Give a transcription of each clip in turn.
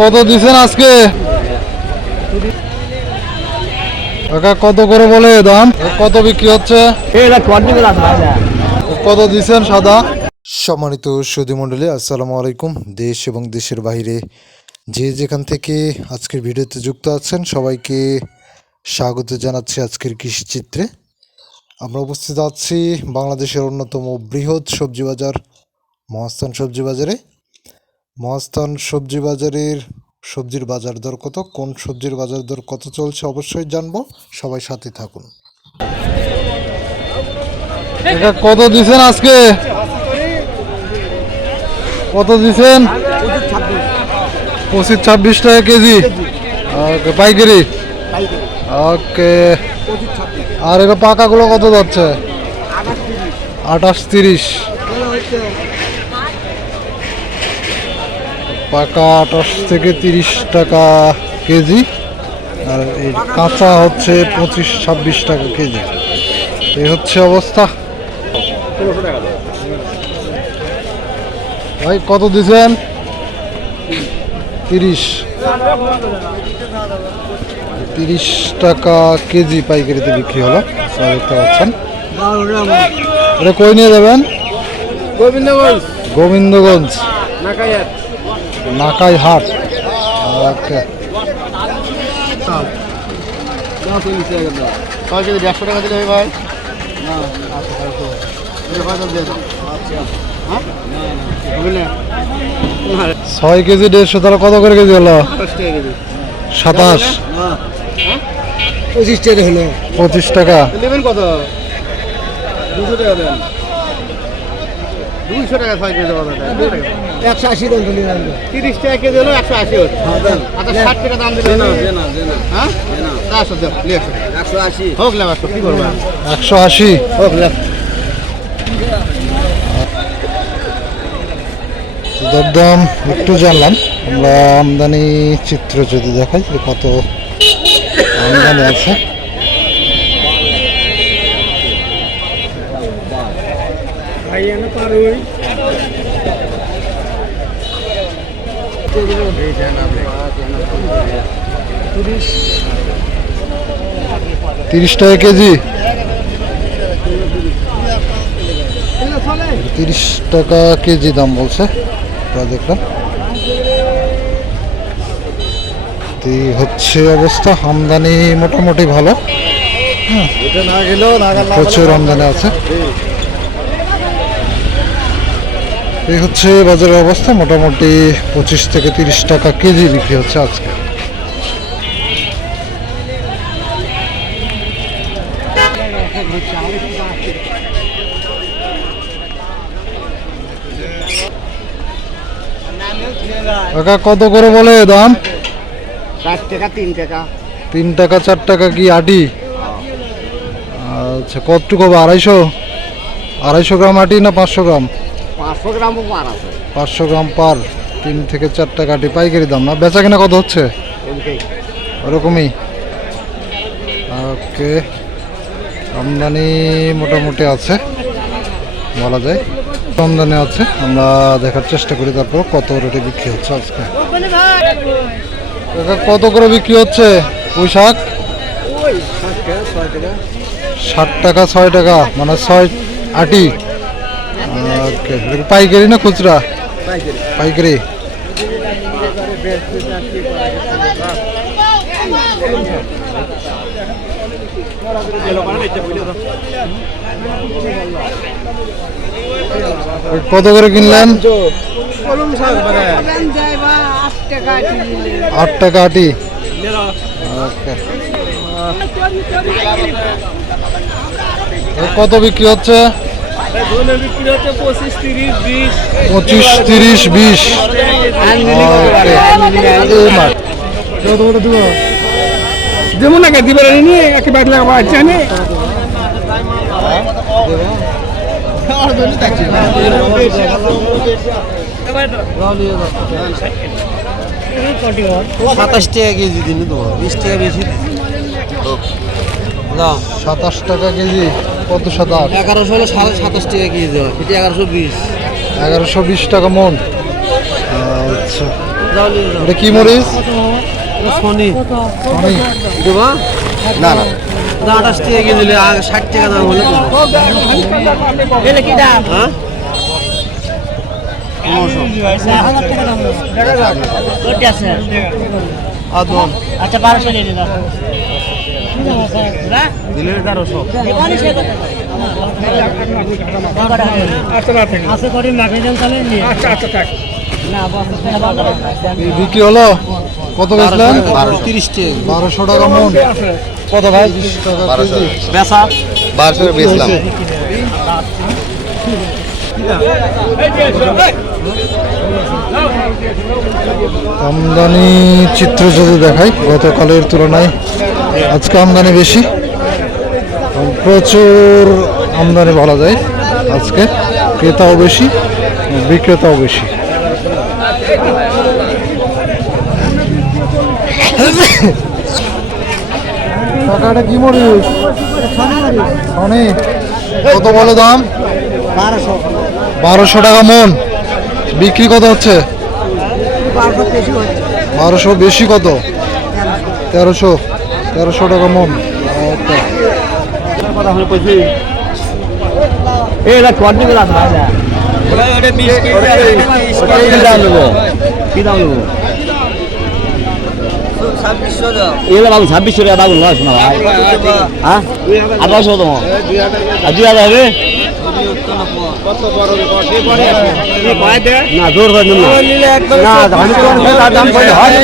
কত দিছেন আজকে? কত করে বলে দাম? কত বিক্রি হচ্ছে? কত দিছেন সাদা? সম্মানিত সুধী মণ্ডলী, আসসালামু আলাইকুম। দেশ এবং দেশের বাইরে যে যেখান থেকে আজকের ভিডিওতে যুক্ত আছেন সবাইকে স্বাগত জানাচ্ছি আজকের কৃষিচিত্রে। আমরা উপস্থিত আছি বাংলাদেশের অন্যতম বৃহৎ সবজি বাজার মহাস্থান সবজি বাজারে। মহাস্থান সবজি বাজারের সবজির বাজার দর কত, কোন সবজির বাজার দর কত চলছে অবশ্যই জানবো, সবাই সাথে থাকুন। এটা কত দিছেন আজকে? কত দিছেন? 25-26 টাকা কেজি। ওকে, পাইকারি। ওকে, আর এটা পাকাগুলো কত যাচ্ছে? 28-30। পাকা 28 থেকে 30 টাকা কেজি, আর এই কাঁচা হচ্ছে 25-26 টাকা কেজি। এই হচ্ছে অবস্থা। ভাই কত দিছেন? 30 টাকা কেজি পাইকারিতে বিক্রি হলো। দেখতে পাচ্ছেন। এটা কই নিয়ে যাবেন? গোবিন্দগঞ্জ নাকাই হাট। ওকে, 150 টাকা দিলে ভাই। 6 কেজি 150, তাহলে কত করে কেজি হলো? 27। 25 টাকা হলো। 25 টাকা নেবেন কত? 200 টাকা দেন। 200 টাকা 6 কেজি বাজার 180 দেন। 30 টাকা কেজি হলো 180 হচ্ছে। আচ্ছা 60 টাকা দাম দিবেন না? হ্যাঁ না, 180 হোক লে, কি করবেন? 180 হোক লে। দরদাম একটু জানলাম আমরা। আমদানি চিত্র যদি দেখাই যে কত আমদানি আছে। $30 কেজি। 30 টাকা কেজি দাম বলছে, দেখলাম। হচ্ছে অবস্থা। আমদানি মোটামুটি ভালো, প্রচুর আমদানি আছে। এই হচ্ছে বাজারের অবস্থা। মোটামুটি 25 থেকে 30 টাকা কেজি বিক্রি হচ্ছে আজকে। কত করে বলে দাম? 4 টাকা 3 টাকা। 3 টাকা 4 টাকা কি আটি? আচ্ছা, কতটুকু হবে? 250 গ্রাম আটি না 500 গ্রাম? 500 গ্রাম পার আছে। 500 গ্রাম পার। 3 থেকে 4 টাকা আটি পাইকারি দাম না? বেচা কিনা কত হচ্ছে? ওরকমই। ওকে, আমদানি মোটামুটি আছে বলা যায়। আমদানি আছে, আমরা দেখার চেষ্টা করি তারপর কত রেটে বিক্রি হচ্ছে আজকে। কত করে বিক্রি হচ্ছে পুঁই শাক? 60 টাকা 6 টাকা, মানে 6 আটি। ওকে, পাইকারি না খুচরা? পাইকারি। কত করে কিনলেন? 8 টাকা আটি। ওকে, কত বিক্রি হচ্ছে? 25, 30, 20। যেমন আগে দিবার নিয়ে একেবারে আবার জানে $27 টাকা কেজি দিন, তোমার 20 টাকা বেশি। 27 টাকা কেজি। কত 27? 1100 হলে 27 টাকা কেজি দেওয়া, এটা 1120। 1120 টাকা মন। আচ্ছা, যাও নিয়ে যাও এটা কি মরিচ? শনি অনেক। দেবা না না, 28 টাকা কেজি দিলে 60 টাকা দাম হলে দেবো। হ্যাঁ আদম আচ্ছা 1200 নিয়ে নিলাম দিলে 1100 আচ্ছা না থেকে আছে করি মাখে দেন তাহলে নিয়ে আচ্ছা আচ্ছা থাক না বস এই বিক্রি হলো কত বেচলেন? 30 টাকা 1200 টাকা মন। কত ভাই? 20 টাকা কেজি। বেচা 1200 বেচলাম। আমদানি চিত্র যদি দেখাই, গতকালের তুলনায় আজকে আমদানি বেশি, প্রচুর আমদানি বলা যায় আজকে। ক্রেতাও বেশি, বিক্রেতাও বেশি। টাকাটা কি মরিচ? অনেক। কত বলে দাম? 1200 টাকা মন। বিক্রি কত হচ্ছে? 1200 বেশি কত? 1300 টাকা মন। এটা কোয়ান্টি গুলো আছে ভাই কি দাম নেবো? কি দাম নেবো? 2600 দাও। এগুলো বাবু 2600 টাকা বাবু লস না ভাই হ্যাঁ 1800 তো আর 2000 হবে না জোর করে নিন না ধান কোন তার দাম কই হয়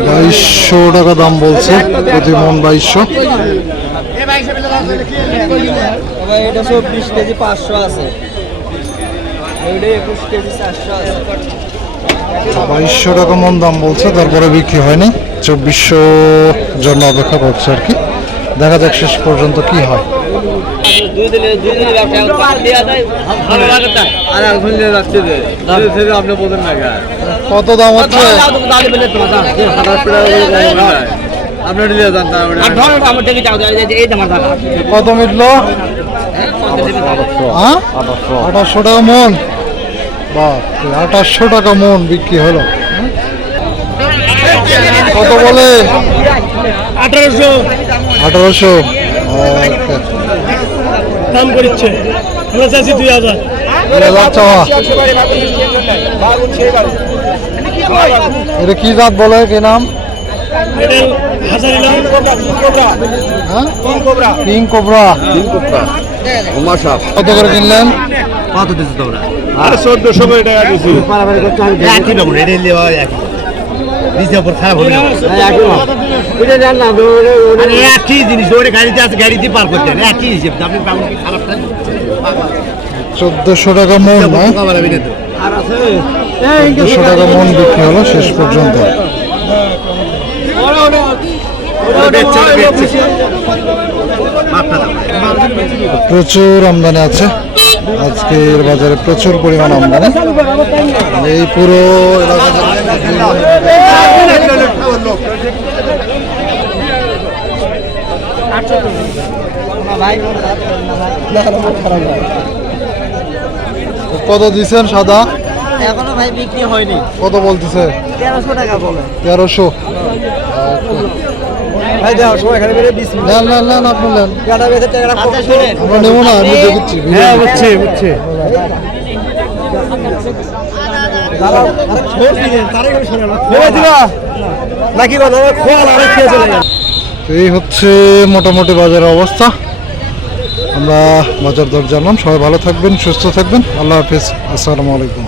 2200 টাকা দাম বলছে, প্রতি মন 2200। এটা 24 কেজি 500 আছে। এটা 21 কেজি 400 আছে। 2200 টাকা মন দাম বলছে, তারপরে বিক্রি হয়নি। 2400 জন্য অপেক্ষা করছে আর কি। দেখা যাক শেষ পর্যন্ত কি হয়। দুই দিনে ব্যবসা দেওয়া যায় ভালো লাগে তাই আর এখন দিয়ে রাখতে দে সেটা আপনি বলেন না গা কত দাম হচ্ছে? আপনার দিলে জানতে হবে কত মিটলো? হ্যাঁ 2800 টাকা মন। বাহ, 2800 টাকা মন বিক্রি হলো। কত বলে? 1800 1800। দাম করছে আমরা চাইছি 2000 চাওয়া। এটা কি জাত বলে, কি নাম? এটা হাজারি নাম হ্যাঁ, কিং কোবরা। কত করে কিনলেন? কত দিচ্ছ তোমরা আর 1400 টাকা দিছি একই রকম রেডি লিওয়া একই দিছে উপর খারাপ হবে না এটা জান না আরে একই জিনিস ওরে গাড়িতে আছে গাড়িতে পার করতে একই হিসেব আপনি পাবেন কি খারাপ থাকে 1400 টাকা মন। আর আছে 1400 টাকা মন বিক্রি হলো শেষ পর্যন্ত। প্রচুর আমদানি আছে আজকের বাজারে, প্রচুর পরিমাণ আমদানি। এই পুরো এলাকা কত দিচ্ছেন সাদা? এখনো ভাই বিক্রি হয়নি কত বলতেছে? 1300 টাকা বলে 1300। ভাই দাও সময় এখানে বেরে 20 মিনিট নেন নেন নেন, আপনি নেন। টাকা বেঁধে টাকা আচ্ছা শুনেন আমরা নেবো না, আমি দেখছি। হ্যাঁ বুঝছি বুঝছি দাঁড়াও আরে খোল দিলেন তারে করে শুনে না খোল দিবা নাকি কথা খোল আরে খেয়ে চলে যান। তো এই হচ্ছে মোটামুটি বাজারের অবস্থা। আমরা বাজার দর জানলাম। সবাই ভালো থাকবেন, সুস্থ থাকবেন। আল্লাহ হাফিজ। আসসালামু আলাইকুম।